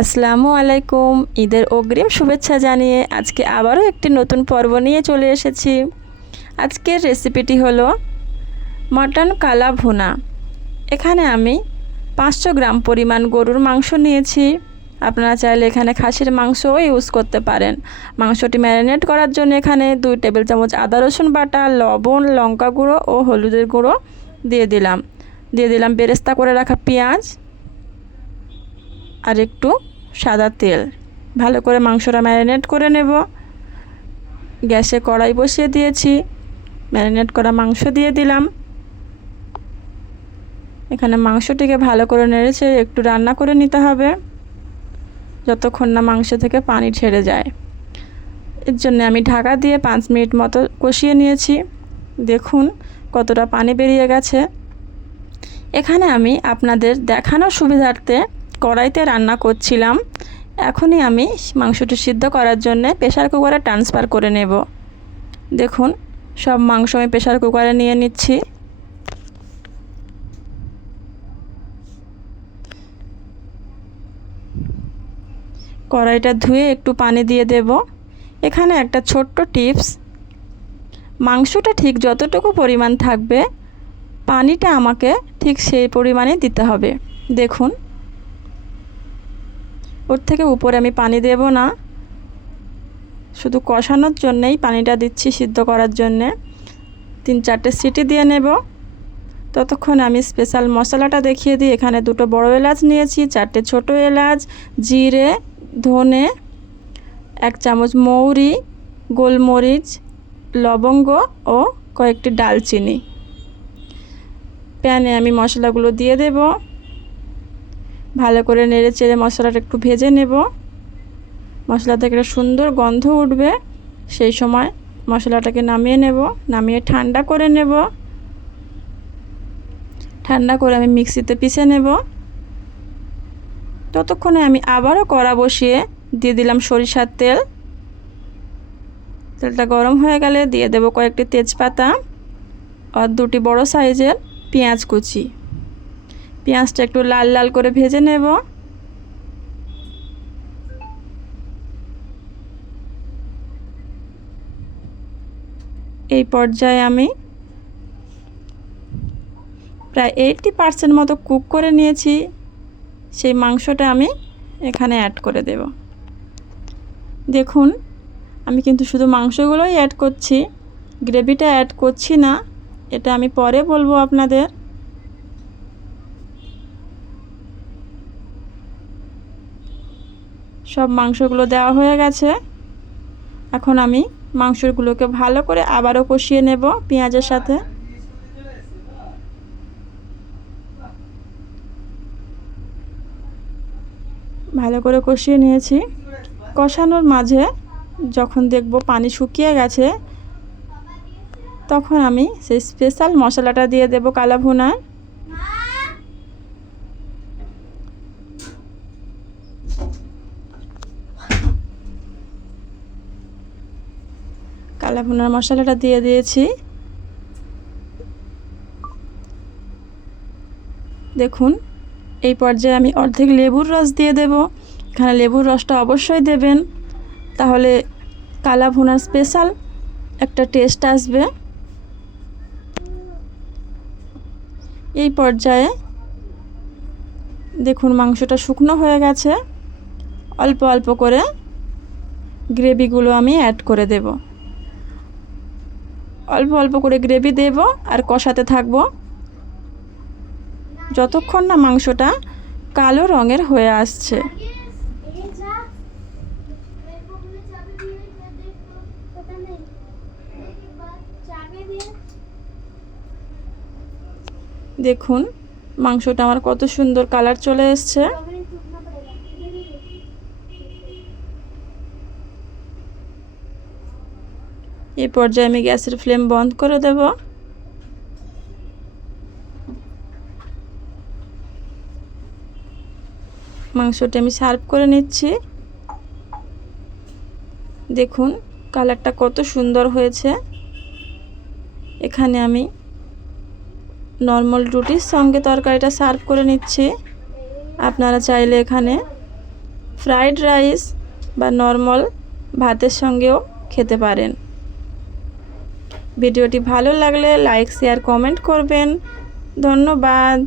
আসসালামু আলাইকুম। ঈদের অগ্রিম শুভেচ্ছা জানিয়ে আজকে আবারও একটি নতুন পর্ব নিয়ে চলে এসেছি। আজকের রেসিপিটি হলো মটন কালা ভুনা। এখানে আমি 500 গ্রাম পরিমাণ গরুর মাংস নিয়েছি। আপনারা চাইলে এখানে খাসির মাংসও ইউজ করতে পারেন। মাংসটি ম্যারিনেট করার জন্য এখানে 2 টেবিল চামচ আদা রসুন বাটা, লবণ, লঙ্কা গুঁড়ো ও হলুদের গুঁড়ো দিয়ে দিলাম বেরেস্তা করে রাখা পেঁয়াজ আর একটু সাদা তেল। ভালো করে মাংসটা ম্যারিনেট করে নেব। গ্যাসে কড়াই বসিয়ে দিয়েছি, ম্যারিনেট করা মাংস দিয়ে দিলাম। এখানে মাংসটিকে ভালো করে নেড়েছে একটু রান্না করে নিতে হবে, যতক্ষণ না মাংস থেকে পানি ছেড়ে যায়। এর জন্য আমি ঢাকা দিয়ে 5 মিনিট মতো কষিয়ে নিয়েছি। দেখুন কতটা পানি বেরিয়ে গেছে। এখানে আমি আপনাদের দেখানোর সুবিধার্থে কড়াইতে রান্না করছিলাম। এখনই আমি মাংসটি সিদ্ধ করার জন্য প্রেসার কুকারে ট্রান্সফার করে নেব। দেখুন সব মাংস আমি প্রেসার কুকারে নিয়ে নিচ্ছি। কড়াইটা ধুয়ে একটু পানি দিয়ে দেব। এখানে একটা ছোট্ট টিপস, মাংসটা ঠিক যতটুকু পরিমাণ থাকবে পানিটা আমাকে ঠিক সেই পরিমাণে দিতে হবে। দেখুন ওর থেকে উপরে আমি পানি দেব না, শুধু কষানোর জন্যেই পানিটা দিচ্ছি, সিদ্ধ করার জন্যে। 3-4টে সিটি দিয়ে নেব। ততক্ষণ আমি স্পেশাল মশলাটা দেখিয়ে দিই। এখানে 2টো বড় এলাচ নিয়েছি, 4টে ছোটো এলাচ, জিরে, ধনে, 1 চামচ মৌরি, গোলমরিচ, লবঙ্গ ও কয়েকটি ডালচিনি। প্যানে আমি মশলাগুলো দিয়ে দেব। ভালো করে নেড়ে চেড়ে মশলাটা একটু ভেজে নেব। মশলা থেকে একটা সুন্দর গন্ধ উঠবে, সেই সময় মশলাটাকে নামিয়ে নেব। নামিয়ে ঠান্ডা করে নেব। ঠান্ডা করে আমি মিক্সিতে পিষে নেব। ততক্ষণে আমি আবারও কড়া বসিয়ে দিয়ে দিলাম সরিষার তেল। তেলটা গরম হয়ে গেলে দিয়ে দেব কয়েকটি তেজপাতা আর 2টি বড় সাইজের পেঁয়াজ কুচি। পেঁয়াজটা একটু লাল লাল করে ভেজে নেব। এই পর্যায়ে আমি প্রায় 80% মতো কুক করে নিয়েছি। সেই মাংসটা আমি এখানে অ্যাড করে দেব। দেখুন আমি কিন্তু শুধু মাংসগুলোই অ্যাড করছি, গ্রেভিটা অ্যাড করছি না, এটা আমি পরে বলবো আপনাদের। সব মাংসগুলো দেওয়া হয়ে গেছে। এখন আমি মাংসগুলোকে ভালো করে আবারও কষিয়ে নেব পেঁয়াজের সাথে। ভালো করে কষিয়ে নিয়েছি। কষানোর মাঝে যখন দেখব পানি শুকিয়ে গেছে, তখন আমি সেই স্পেশাল মশলাটা দিয়ে দেব কালা ভুনায়। কালা ভুনার মশলাটা দিয়ে দিয়েছি। দেখুন এই পর্যায়ে আমি অর্ধেক লেবুর রস দিয়ে দেব। এখানে লেবুর রসটা অবশ্যই দেবেন, তাহলে কালা ভুনার স্পেশাল একটা টেস্ট আসবে। এই পর্যায়ে দেখুন মাংসটা শুকনো হয়ে গেছে। অল্প অল্প করে গ্রেভিগুলো আমি অ্যাড করে দেব। অল্প অল্প করে গ্রেভি দেব আর কষাতে থাকবো যতক্ষণ না মাংসটা কালো রঙের হয়ে আসছে। দেখুন মাংসটা আমার কত সুন্দর কালার চলে এসছে। এই পর্যায়ে আমি গ্যাসের ফ্লেম বন্ধ করে দেব। মাংসটা আমি সার্ভ করে নিচ্ছি। দেখুন কালারটা কত সুন্দর হয়েছে। এখানে আমি নর্মাল রুটির সঙ্গে তরকারিটা সার্ভ করে নিচ্ছি। আপনারা চাইলে এখানে ফ্রাইড রাইস বা নর্মাল ভাতের সঙ্গেও খেতে পারেন। ভিডিওটি ভালো লাগলে লাইক, শেয়ার, কমেন্ট করবেন। ধন্যবাদ।